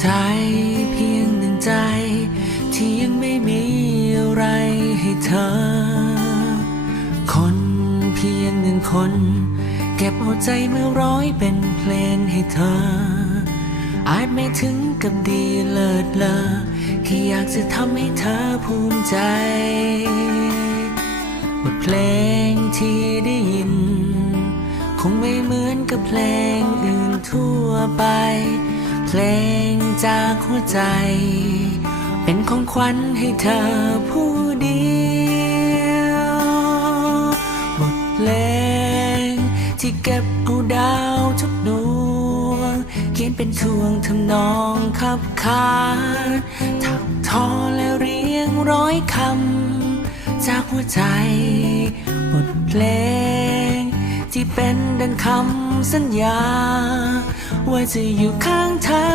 ใจเพียงหนึ่งใจ ที่ยังไม่มีอะไรให้เธอ คนเพียงหนึ่งคน เก็บเอาใจเมื่อร้อยเป็นเพลงให้เธอ อาจไม่ถึงกับดีเลิศเลอแค่อยากจะทำให้เธอภูมิใจบทเพลงที่ได้ยิน คงไม่เหมือนกับเพลงอื่นทั่วไป เพลงจากหัวใจ เป็นของขวัญให้เธอผู้เดียวบทเพลงที่เก็บเอาดาวทุกดวง เขียนเป็นทวงทำนองขับขานถักทอและเรียงร้อยคำจากหัวใจบทเพลง ที่เป็นดังคำสัญญา ว่าจะอยู่ข้างเธอ